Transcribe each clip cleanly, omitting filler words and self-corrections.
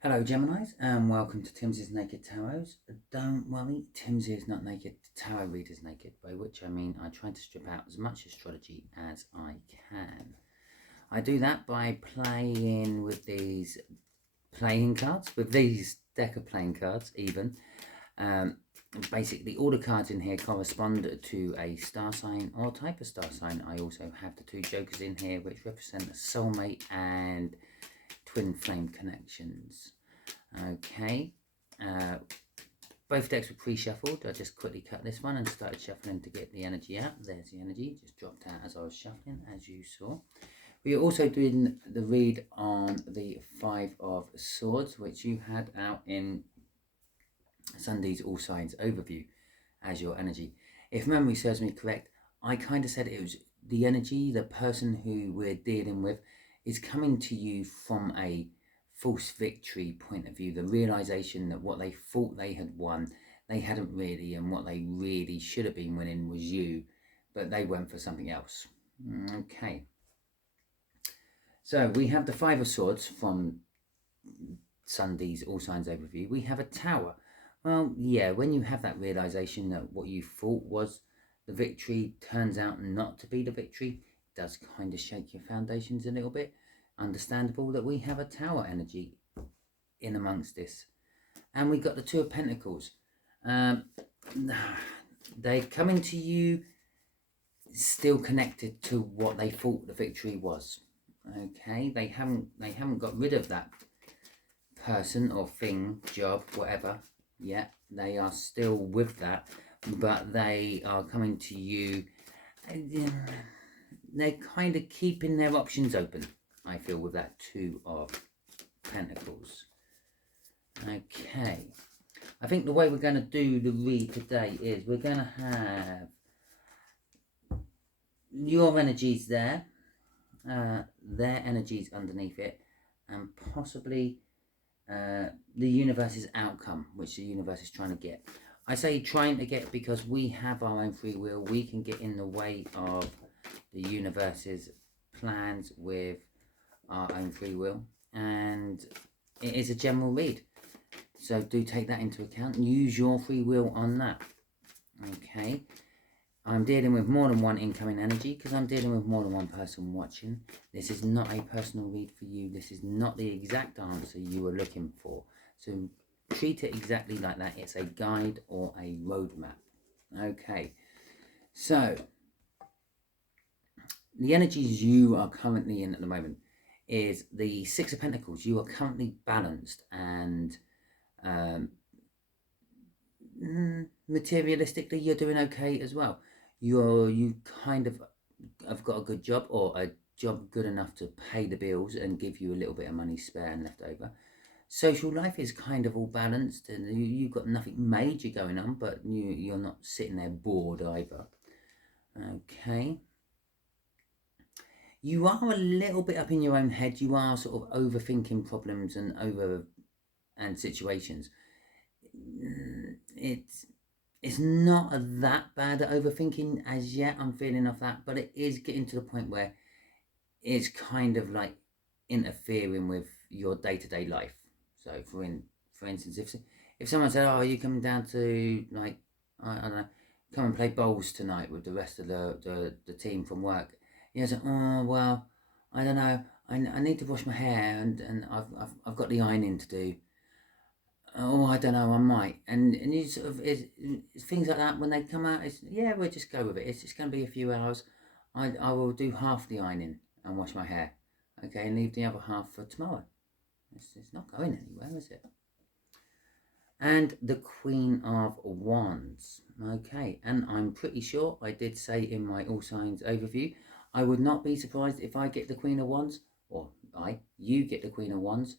Hello Geminis and welcome to Timsy's Naked Tarots. Don't worry, Timsy is not naked, the tarot reader's naked, by which I mean I try to strip out as much astrology as I can. I do that by playing with these playing cards, with these deck of playing cards even. Basically all the cards in here correspond to a star sign or type of star sign. I also have the two jokers in here which represent soulmate and twin flame connections. Okay, both decks were pre-shuffled. I just quickly cut this one and started shuffling to get the energy out. There's the energy, just dropped out as I was shuffling, as you saw. We are also doing the read on the Five of Swords, which you had out in Sunday's All Signs overview as your energy. If memory serves me correct, I kind of said it was the energy, the person who we're dealing with is coming to you from a false victory point of view, the realization that what they thought they had won, they hadn't really, and what they really should have been winning was you, but they went for something else. Okay. So we have the Five of Swords from Sunday's All Signs overview. We have a Tower. Well, yeah, when you have that realization that what you thought was the victory turns out not to be the victory, it does kind of shake your foundations a little bit. Understandable that we have a Tower energy in amongst this. And we got the Two of Pentacles. They're coming to you still connected to what they thought the victory was. Okay, they haven't got rid of that person or thing, job, whatever yet. They are still with that, but they are coming to you. They're kind of keeping their options open, I feel, with that Two of Pentacles. Okay, I think the way we're going to do the read today is we're going to have your energies there, their energies underneath it, and possibly the universe's outcome, which the universe is trying to get. I say trying to get because we have our own free will. We can get in the way of the universe's plans with our own free will, and it is a general read, so do take that into account. Use your free will on that. Okay, I'm dealing with more than one incoming energy because I'm dealing with more than one person watching. This is not a personal read for you. This is not the exact answer you were looking for, so treat it exactly like that. It's a guide or a roadmap. Okay, so the energies you are currently in at the moment is the Six of Pentacles. You are currently balanced and materialistically you're doing okay as well. You kind of have got a good job, or a job good enough to pay the bills and give you a little bit of money spare and left over. Social life is kind of all balanced, and you've got nothing major going on, but you're not sitting there bored either. Okay. You are a little bit up in your own head. You are sort of overthinking problems and situations. It's not that bad at overthinking as yet. I'm feeling off that, but it is getting to the point where it's kind of like interfering with your day-to-day life. So for instance, if someone said, "Oh, are you coming down to, like, I don't know, come and play bowls tonight with the rest of the team from work," you know, "Oh well, I don't know. I need to wash my hair and I've got the ironing to do. Oh, I don't know, I might." And you sort of, it's things like that when they come out. It's, yeah, we'll just go with it. It's going to be a few hours. I will do half the ironing and wash my hair, okay, and leave the other half for tomorrow. It's not going anywhere, is it? And the Queen of Wands. Okay, and I'm pretty sure I did say in my All Signs overview, I would not be surprised if I get the Queen of Wands, or you get the Queen of Wands,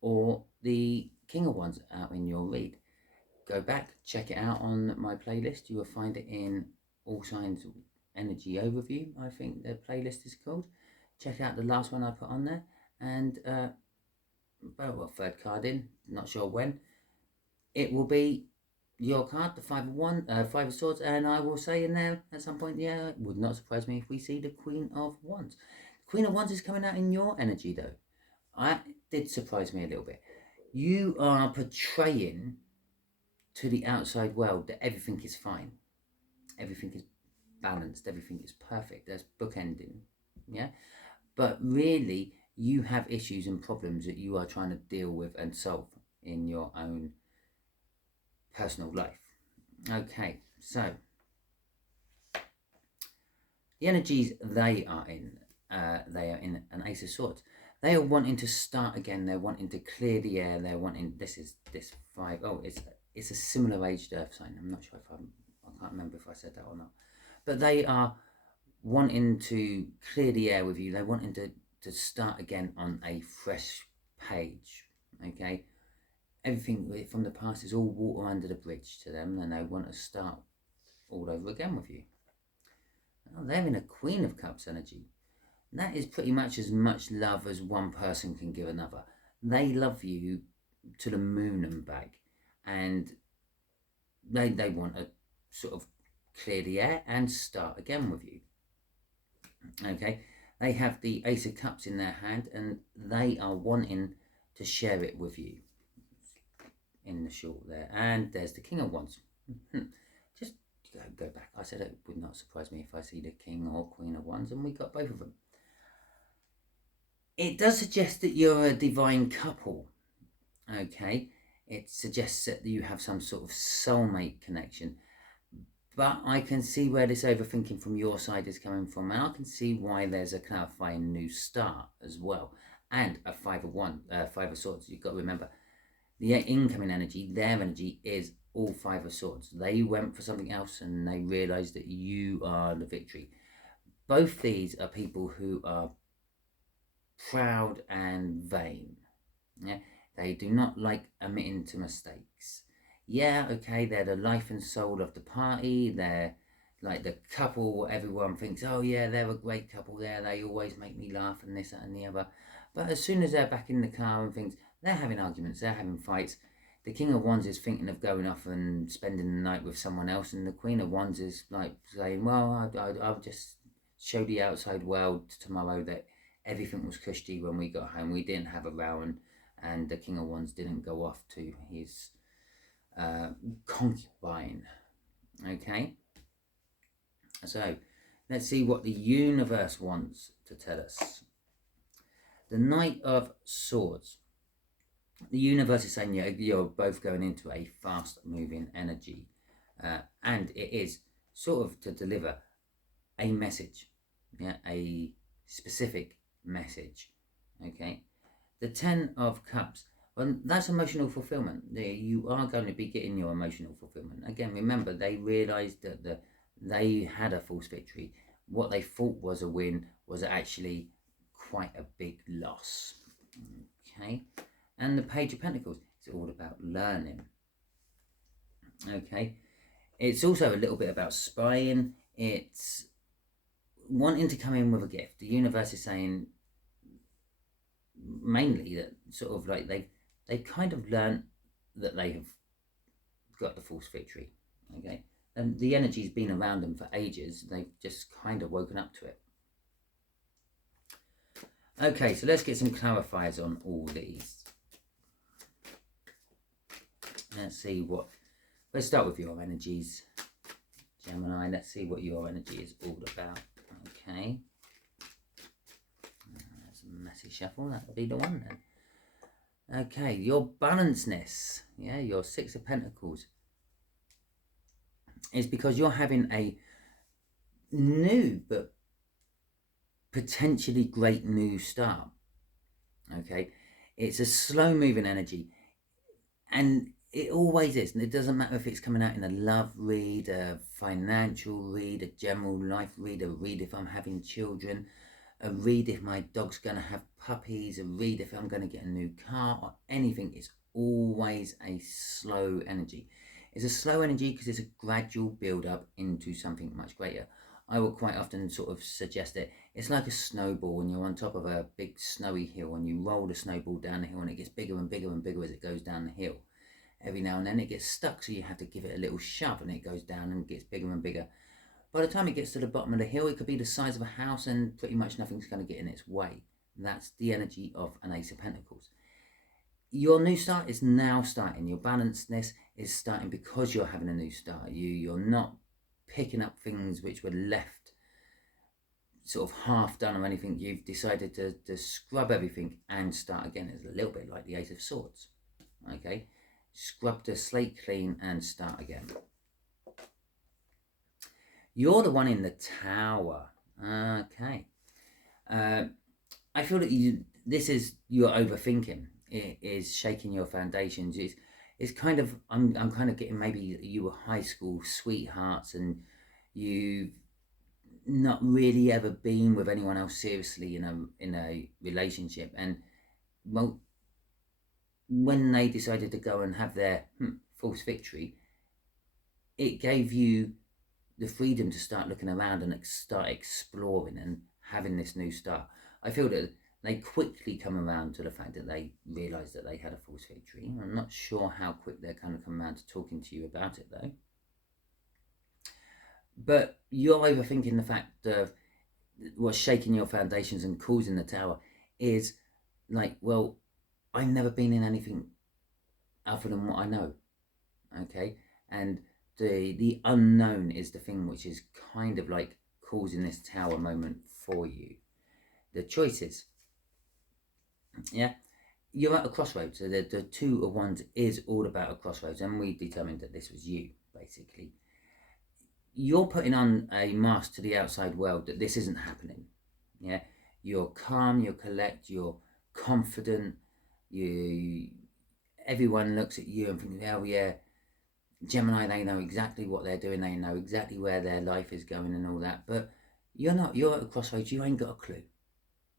or the King of Wands out in your read. Go back, check it out on my playlist. You will find it in All Signs Energy Overview, I think the playlist is called. Check out the last one I put on there, and well, third card in, not sure when. It will be your card, the Five of Swords, and I will say in there at some point, yeah, it would not surprise me if we see the Queen of Wands. The Queen of Wands is coming out in your energy though. It did surprise me a little bit. You are portraying to the outside world that everything is fine, everything is balanced, everything is perfect. There's bookending, yeah? But really, you have issues and problems that you are trying to deal with and solve in your own personal life. Okay, so the energies they are in an Ace of Swords. They are wanting to start again. They're wanting to clear the air. They're wanting. This 5. Oh, it's a similar aged Earth sign. I'm not sure if I can't remember if I said that or not. But they are wanting to clear the air with you. They're wanting to start again on a fresh page. Okay, everything from the past is all water under the bridge to them, and they want to start all over again with you. Oh, they're in a Queen of Cups energy. That is pretty much as much love as one person can give another. They love you to the moon and back, and they want to sort of clear the air and start again with you. Okay, they have the Ace of Cups in their hand, and they are wanting to share it with you. In the short there, and there's the King of Wands. Just go back. I said it would not surprise me if I see the King or Queen of Wands, and we got both of them. It does suggest that you're a divine couple. Okay, it suggests that you have some sort of soulmate connection. But I can see where this overthinking from your side is coming from, and I can see why there's a clarifying new start as well, and a 5 of Swords. You've got to remember, the incoming energy, their energy is all 5 of Swords. They went for something else, and they realised that you are the victory. Both these are people who are proud and vain. Yeah, they do not like admitting to mistakes. Yeah, okay, they're the life and soul of the party. They're like the couple everyone thinks, oh yeah, they're a great couple there. They always make me laugh and this, that and the other. But as soon as they're back in the car and things, they're having arguments, they're having fights. The King of Wands is thinking of going off and spending the night with someone else, and the Queen of Wands is like saying, well, I'll just show the outside world tomorrow that everything was cushy when we got home. We didn't have a row, and the King of Wands didn't go off to his concubine. Okay, so let's see what the universe wants to tell us. The Knight of Swords. The universe is saying you're both going into a fast moving energy, and it is sort of to deliver a message, yeah, a specific message. Okay, the 10 of Cups. Well, that's emotional fulfillment. You are going to be getting your emotional fulfillment. Again, remember, they realised that they had a false victory. What they thought was a win was actually quite a big loss. Okay, and the Page of Pentacles. It's all about learning. Okay, it's also a little bit about spying. It's wanting to come in with a gift. The universe is saying mainly that sort of like they kind of learned that they have got the false victory. Okay, and the energy's been around them for ages. They've just kind of woken up to it. Okay, so let's get some clarifiers on all these. Let's see what. Let's start with your energies, Gemini. Let's see what your energy is all about. Okay. That's a messy shuffle. That'll be the one then. Okay, your balancedness. Yeah, your 6 of Pentacles. Is because you're having a new but potentially great new start. Okay, it's a slow moving energy, and it always is, and it doesn't matter if it's coming out in a love read, a financial read, a general life read, a read if I'm having children, a read if my dog's going to have puppies, a read if I'm going to get a new car or anything. It's always a slow energy. It's a slow energy because it's a gradual build up into something much greater. I will quite often sort of suggest it. It's like a snowball when you're on top of a big snowy hill and you roll the snowball down the hill, and it gets bigger and bigger and bigger as it goes down the hill. Every now and then it gets stuck, so you have to give it a little shove and it goes down and gets bigger and bigger. By the time it gets to the bottom of the hill, it could be the size of a house and pretty much nothing's going to get in its way. That's the energy of an Ace of Pentacles. your new start is now starting. Your balancedness is starting because you're having a new start. You're not picking up things which were left sort of half done or anything. You've decided to scrub everything and start again. It's a little bit like the Ace of Swords. Okay, scrub the slate clean and start again. You're the one in the Tower. Okay. I feel that this is your overthinking. It is shaking your foundations. It's kind of, I'm kind of getting, maybe you were high school sweethearts and you've not really ever been with anyone else seriously in a relationship, and well, when they decided to go and have their false victory, it gave you the freedom to start looking around and start exploring and having this new start. I feel that they quickly come around to the fact that they realise that they had a false victory. I'm not sure how quick they're going to come around to talking to you about it though. But you're overthinking the fact of what's shaking your foundations and causing the Tower is like, well, I've never been in anything other than what I know. Okay, and the unknown is the thing which is kind of like causing this Tower moment for you. The choices, yeah, you're at a crossroads. So the Two of Wands is all about a crossroads, and we determined that this was you, basically. You're putting on a mask to the outside world that this isn't happening. Yeah, you're calm, you're collect, you're confident. Everyone looks at you and thinks, oh yeah, Gemini, they know exactly what they're doing, they know exactly where their life is going and all that. But you're not. You're at a crossroads. You ain't got a clue.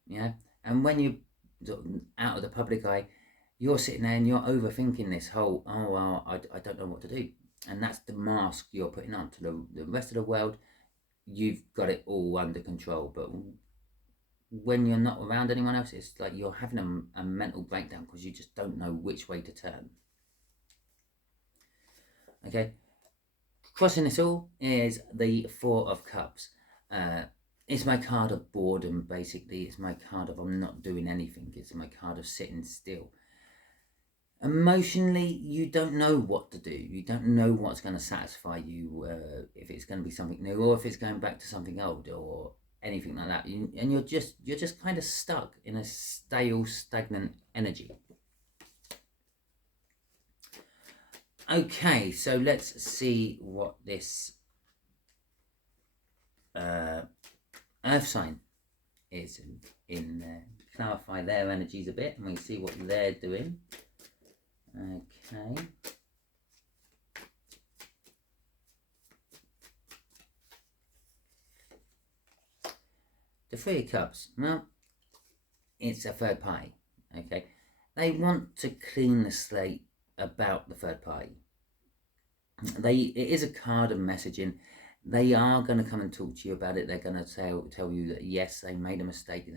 Yeah, and when you're out of the public eye, you're sitting there and you're overthinking this whole, oh well, I don't know what to do. And that's the mask you're putting on to the rest of the world. You've got it all under control, but when you're not around anyone else, it's like you're having a mental breakdown because you just don't know which way to turn. Okay, crossing this all is the Four of Cups. It's my card of boredom, basically. It's my card of I'm not doing anything. It's my card of sitting still. Emotionally, you don't know what to do. You don't know what's going to satisfy you, if it's going to be something new or if it's going back to something old or anything like that. And you're just kind of stuck in a stale, stagnant energy. Okay, so let's see what this Earth sign is in there. Clarify their energies a bit and we see what they're doing. Okay. The Three of Cups. Well, it's a third party. Okay. They want to clean the slate about the third party. It is a card of messaging. They are going to come and talk to you about it. They're going to tell you that yes, they made a mistake,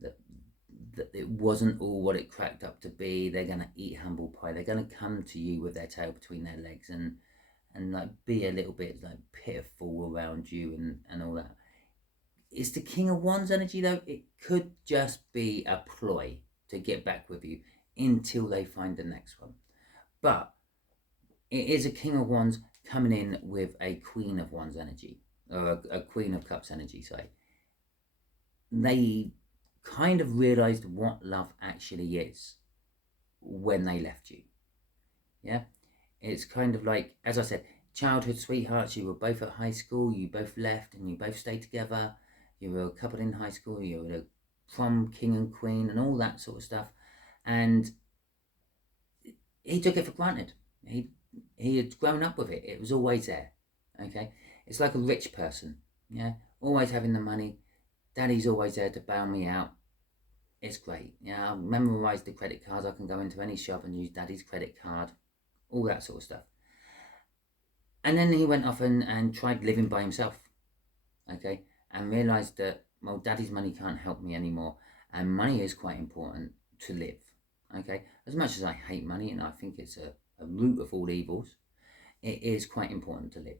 that it wasn't all what it cracked up to be. They're going to eat humble pie. They're going to come to you with their tail between their legs and like be a little bit like pitiful around you and all that. It's the King of Wands energy though. It could just be a ploy to get back with you until they find the next one. But it is a King of Wands coming in with a Queen of Wands energy, or a Queen of Cups energy, sorry. They kind of realised what love actually is when they left you. Yeah, it's kind of like, as I said, childhood sweethearts. You were both at high school, you both left and you both stayed together. You were a couple in high school, you were a prom king and queen and all that sort of stuff. And he took it for granted. He had grown up with it. It was always there. Okay, it's like a rich person. Yeah, always having the money. Daddy's always there to bail me out. It's great. Yeah, I've memorised the credit cards. I can go into any shop and use Daddy's credit card. All that sort of stuff. And then he went off and tried living by himself. Okay, and realised that, well, Daddy's money can't help me anymore. And money is quite important to live. Okay, as much as I hate money and I think it's a root of all evils, it is quite important to live.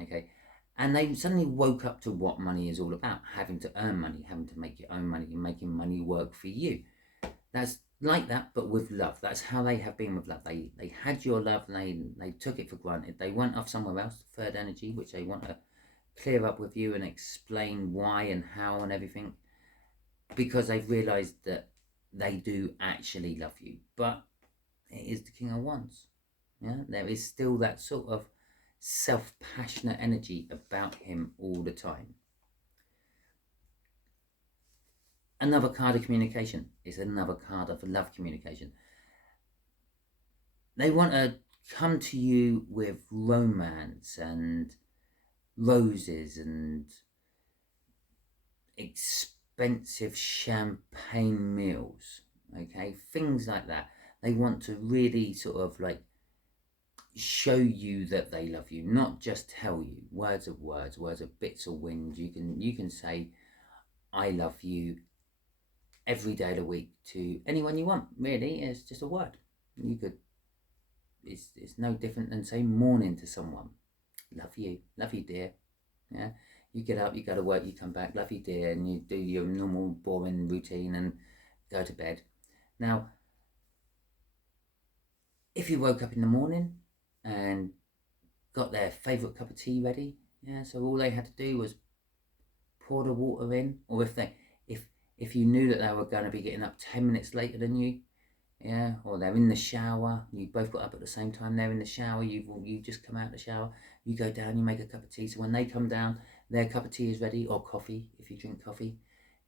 Okay, and they suddenly woke up to what money is all about, having to earn money, having to make your own money and making money work for you. That's like that, but with love. That's how they have been with love. They had your love and they took it for granted. They went off somewhere else, third energy, which they want to clear up with you and explain why and how and everything, because they've realized that they do actually love you. But it is the King of Wands. Yeah, there is still that sort of self-passionate energy about him all the time. Another card of communication is another card of love communication. They want to come to you with romance and roses and expensive champagne meals, okay, things like that. They want to really sort of like show you that they love you, not just tell you words of bits of wind. You can say I love you every day of the week to anyone you want. Really, it's just a word. You could, it's no different than saying morning to someone. Love you dear. Yeah, you get up, you go to work, you come back, love you dear, and you do your normal boring routine and go to bed. Now, if you woke up in the morning and got their favourite cup of tea ready, yeah, so all they had to do was pour the water in, or if you knew that they were going to be getting up 10 minutes later than you, yeah, or they're in the shower, you both got up at the same time, they're in the shower, you just come out of the shower, you go down, you make a cup of tea, so when they come down, their cup of tea is ready, or coffee, if you drink coffee,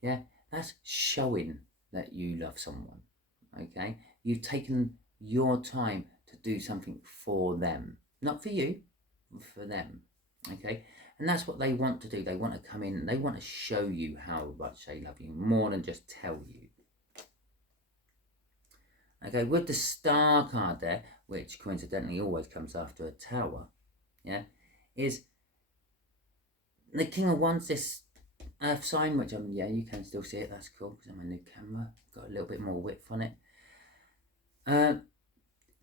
yeah, that's showing that you love someone, okay? You've taken your time to do something for them, not for you, for them, okay? And that's what they want to do. They want to come in, they want to show you how much they love you, more than just tell you. Okay, with the Star card there, which coincidentally always comes after a Tower, yeah, is the King of Wands, this Earth sign, which yeah, you can still see it, that's cool, because I'm a new camera, got a little bit more width on it.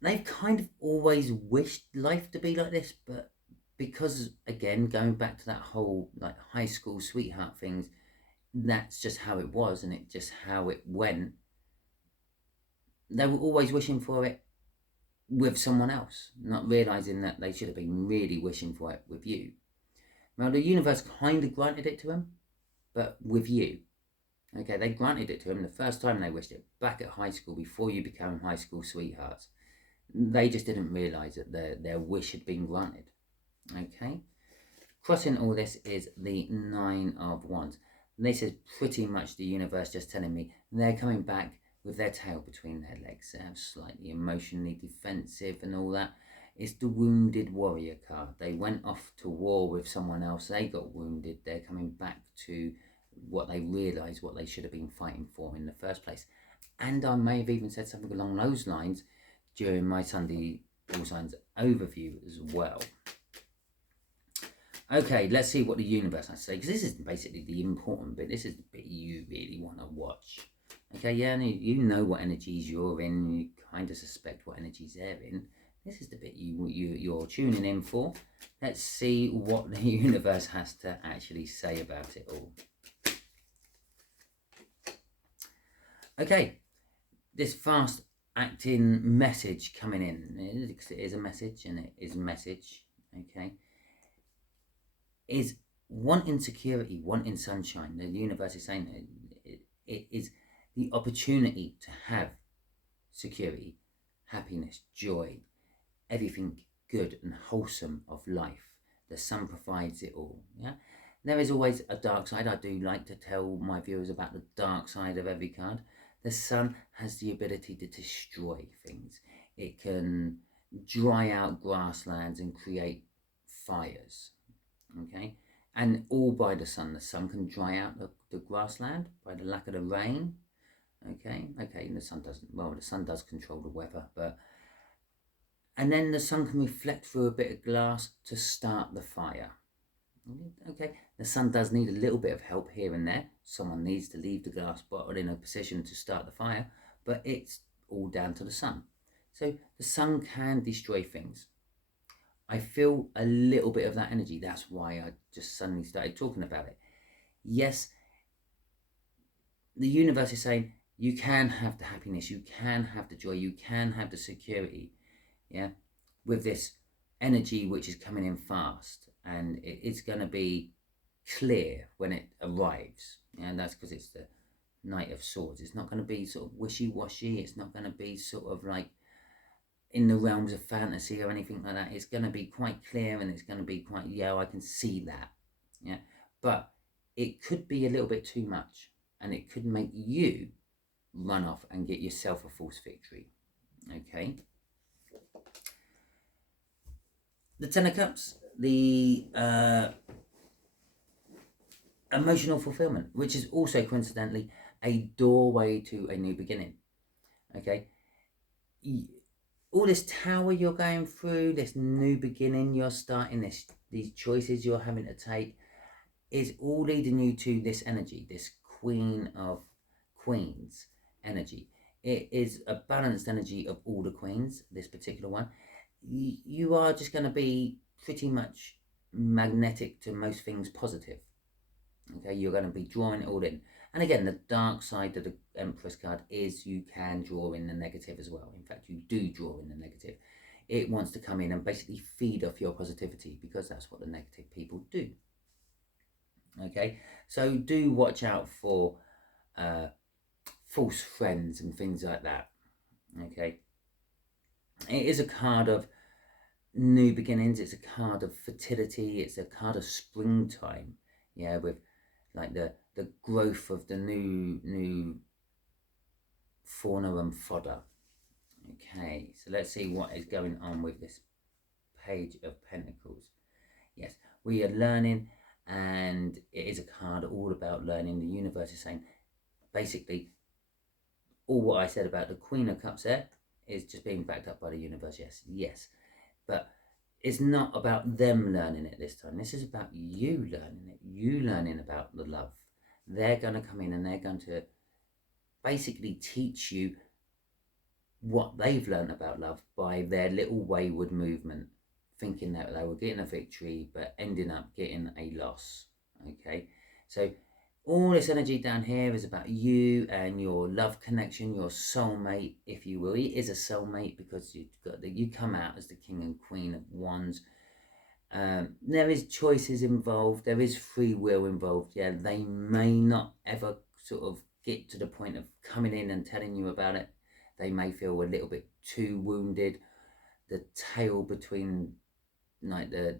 They've kind of always wished life to be like this, but because, again, going back to that whole like high school sweetheart things, that's just how it was, and it just how it went. They were always wishing for it with someone else, not realizing that they should have been really wishing for it with you. Now, the universe kind of granted it to them, but with you. Okay, they granted it to them the first time they wished it, back at high school, before you became high school sweethearts. They just didn't realize that their wish had been granted. Okay, crossing all this is the Nine of Wands. This is pretty much the universe just telling me they're coming back with their tail between their legs. They're slightly emotionally defensive and all that. It's the Wounded Warrior card. They went off to war with someone else. They got wounded. They're coming back to what they realised what they should have been fighting for in the first place. And I may have even said something along those lines during my Sunday All Signs overview as well. Okay, let's see what the universe has to say, because this is basically the important bit. This is the bit you really want to watch. Okay, yeah, and you know what energies you're in. You kind of suspect what energies they're in. This is the bit you're tuning in for. Let's see what the universe has to actually say about it all. Okay, this fast acting message coming in, because it is a message, and it is a message, okay, is wanting security, wanting sunshine. The universe is saying that it is the opportunity to have security, happiness, joy, everything good and wholesome of life. The sun provides it all. Yeah, there is always a dark side. I do like to tell my viewers about the dark side of every card. The sun has the ability to destroy things. It can dry out grasslands and create fires. Okay, and all by the sun. The sun can dry out the grassland by the lack of the rain. Okay, and the sun doesn't, well, the sun does control the weather, but, and then the sun can reflect through a bit of glass to start the fire. Okay, the sun does need a little bit of help here and there. Someone needs to leave the glass bottle in a position to start the fire, but it's all down to the sun. So the sun can destroy things. I feel a little bit of that energy. That's why I just suddenly started talking about it. Yes, the universe is saying, you can have the happiness, you can have the joy, you can have the security, yeah, with this energy which is coming in fast, and it's going to be clear when it arrives, and that's because it's the Knight of Swords. It's not going to be sort of wishy-washy. It's not going to be sort of like in the realms of fantasy or anything like that. It's going to be quite clear, and it's going to be quite, yeah, I can see that, yeah, but it could be a little bit too much, and it could make you run off and get yourself a false victory. Okay, the Ten of Cups, the emotional fulfillment, which is also coincidentally a doorway to a new beginning. Okay, all this tower you're going through, this new beginning you're starting, these choices you're having to take, is all leading you to this energy, this Queen of Queens energy. It is a balanced energy of all the queens, this particular one. You are just going to be pretty much magnetic to most things positive. Okay, you're going to be drawing it all in. And again, the dark side of the Empress card is you can draw in the negative as well. In fact, you do draw in the negative. It wants to come in and basically feed off your positivity, because that's what the negative people do. Okay, so do watch out for false friends and things like that. Okay, it is a card of new beginnings. It's a card of fertility. It's a card of springtime, yeah, with like the growth of the new fauna and fodder. Okay, so let's see what is going on with this Page of Pentacles. Yes, we are learning, and it is a card all about learning. The universe is saying basically all what I said about the Queen of Cups there is just being backed up by the universe. Yes, but it's not about them learning it this time. This is about you learning it, you learning about the love. They're going to come in and they're going to basically teach you what they've learned about love by their little wayward movement, thinking that they were getting a victory but ending up getting a loss. Okay, so all this energy down here is about you and your love connection, your soulmate, if you will. He is a soulmate because you come out as the King and Queen of Wands. There is choices involved. There is free will involved. Yeah, they may not ever sort of get to the point of coming in and telling you about it. They may feel a little bit too wounded. The tail between, like the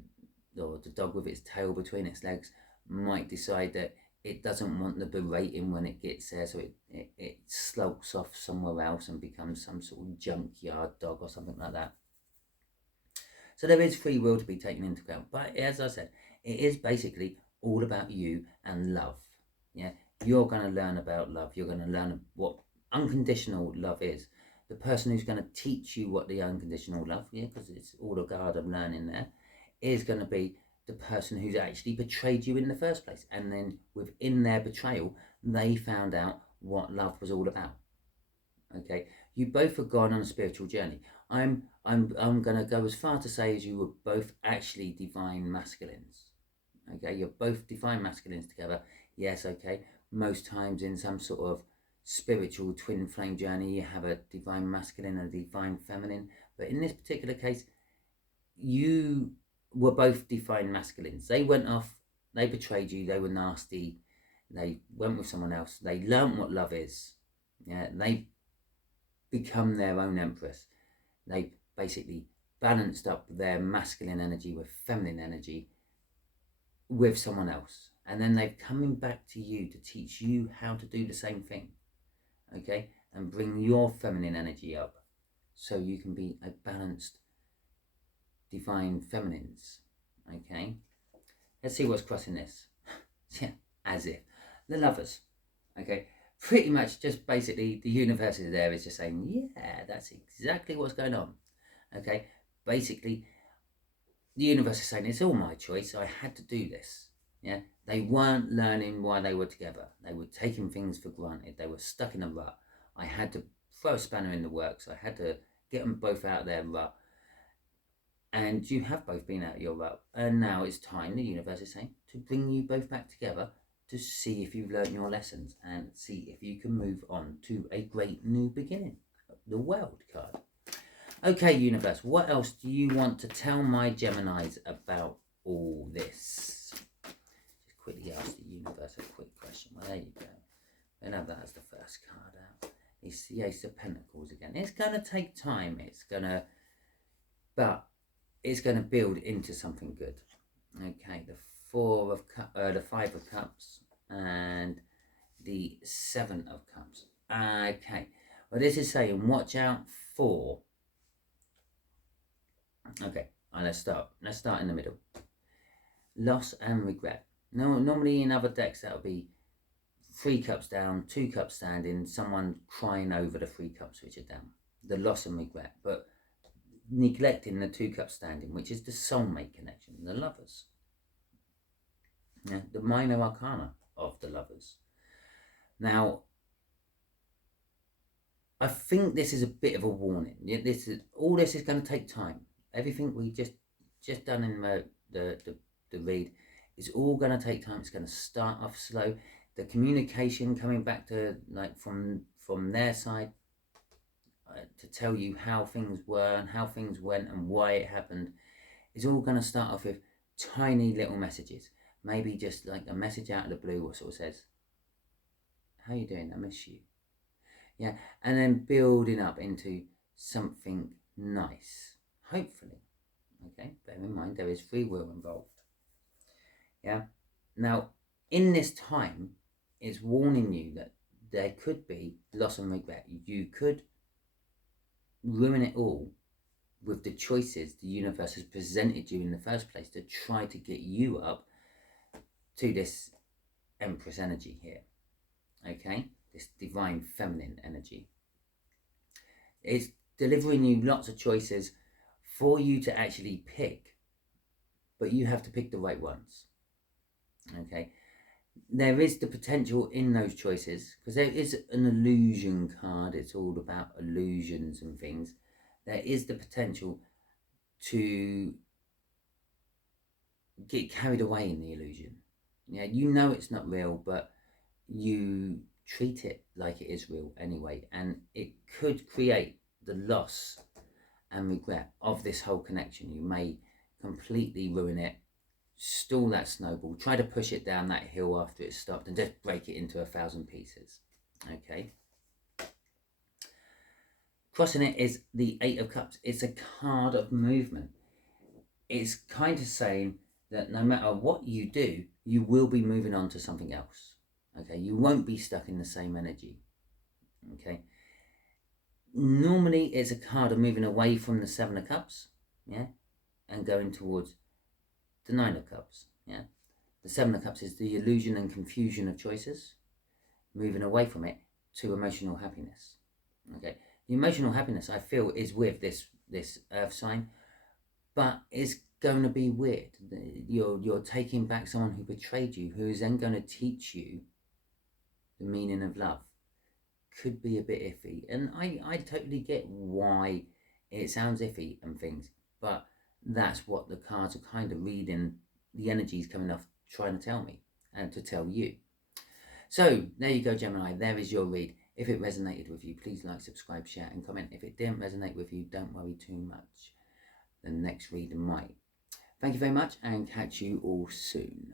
dog with its tail between its legs, might decide that it doesn't want the berating when it gets there, so it slopes off somewhere else and becomes some sort of junkyard dog or something like that. So there is free will to be taken into account, but as I said, it is basically all about you and love. Yeah, you're going to learn about love. You're going to learn what unconditional love is. The person who's going to teach you what the unconditional love, yeah, because it's all a guard of learning there, is going to be the person who's actually betrayed you in the first place, and then within their betrayal they found out what love was all about. Okay, you both have gone on a spiritual journey. I'm going to go as far to say as you were both actually divine masculines. Okay, you're both divine masculines together. Yes, okay, most times in some sort of spiritual twin flame journey you have a divine masculine and a divine feminine, but in this particular case you were both divine masculines. They went off, they betrayed you, they were nasty, they went with someone else, they learned what love is. Yeah, they become their own empress. They basically balanced up their masculine energy with feminine energy with someone else, and then they're coming back to you to teach you how to do the same thing. Okay, and bring your feminine energy up so you can be a balanced divine feminines. Okay, let's see what's crossing this. Yeah, as if the Lovers. Okay, pretty much just basically the universe is there, is just saying, yeah, that's exactly what's going on. Okay, basically the universe is saying it's all my choice, I had to do this. Yeah, they weren't learning why they were together. They were taking things for granted. They were stuck in a rut. I had to throw a spanner in the works. I had to get them both out of their rut. And you have both been out of your rut. And now it's time, the universe is saying, to bring you both back together to see if you've learned your lessons and see if you can move on to a great new beginning. The World card. Okay, universe, what else do you want to tell my Geminis about all this? Just quickly ask the universe a quick question. Well, there you go. We'll have that as the first card out. It's the Ace of Pentacles again. It's going to take time. But it's going to build into something good. Okay, the Five of Cups and the Seven of Cups. Okay, well, this is saying watch out for. Okay, let's start. Let's start in the middle. Loss and regret. No, normally in other decks that would be 3 cups down, 2 cups standing, someone crying over the 3 cups which are down. The loss and regret, but neglecting the 2 cups standing, which is the soulmate connection, the lovers. Yeah, the minor arcana of the lovers. Now, I think this is a bit of a warning. All this is going to take time. Everything we just done in the read is all going to take time. It's going to start off slow. The communication coming back to from their side to tell you how things were and how things went and why it happened is all going to start off with tiny little messages. Maybe just like a message out of the blue what sort of says, "How you doing? I miss you." Yeah, and then building up into something nice, hopefully. Okay, bear in mind there is free will involved. Yeah, now in this time, it's warning you that there could be loss and regret. You could ruin it all with the choices the universe has presented you in the first place to try to get you up to this Empress energy here. Okay, this divine feminine energy. It's delivering you lots of choices for you to actually pick, but you have to pick the right ones. Okay, there is the potential in those choices, because there is an illusion card. It's all about illusions and things. There is the potential to get carried away in the illusion. Yeah, you know it's not real, but you treat it like it is real anyway, and it could create the loss and regret of this whole connection. You may completely ruin it, stall that snowball, try to push it down that hill after it's stopped and just break it into 1,000 pieces. Okay, crossing it is the Eight of Cups. It's a card of movement. It's kind of saying that no matter what you do, you will be moving on to something else. Okay, you won't be stuck in the same energy. Okay, normally it's a card of moving away from the Seven of Cups, yeah, and going towards the Nine of Cups, yeah. The Seven of Cups is the illusion and confusion of choices, moving away from it to emotional happiness. Okay, the emotional happiness I feel is with this Earth sign, but it's going to be weird. You're taking back someone who betrayed you, who is then going to teach you the meaning of love. Could be a bit iffy, and I totally get why it sounds iffy and things, but that's what the cards are kind of reading, the energies coming off, trying to tell me and to tell you. So there you go, Gemini, there is your read. If it resonated with you, please like, subscribe, share and comment. If it didn't resonate with you, don't worry too much. The next read might. Thank you very much and catch you all soon.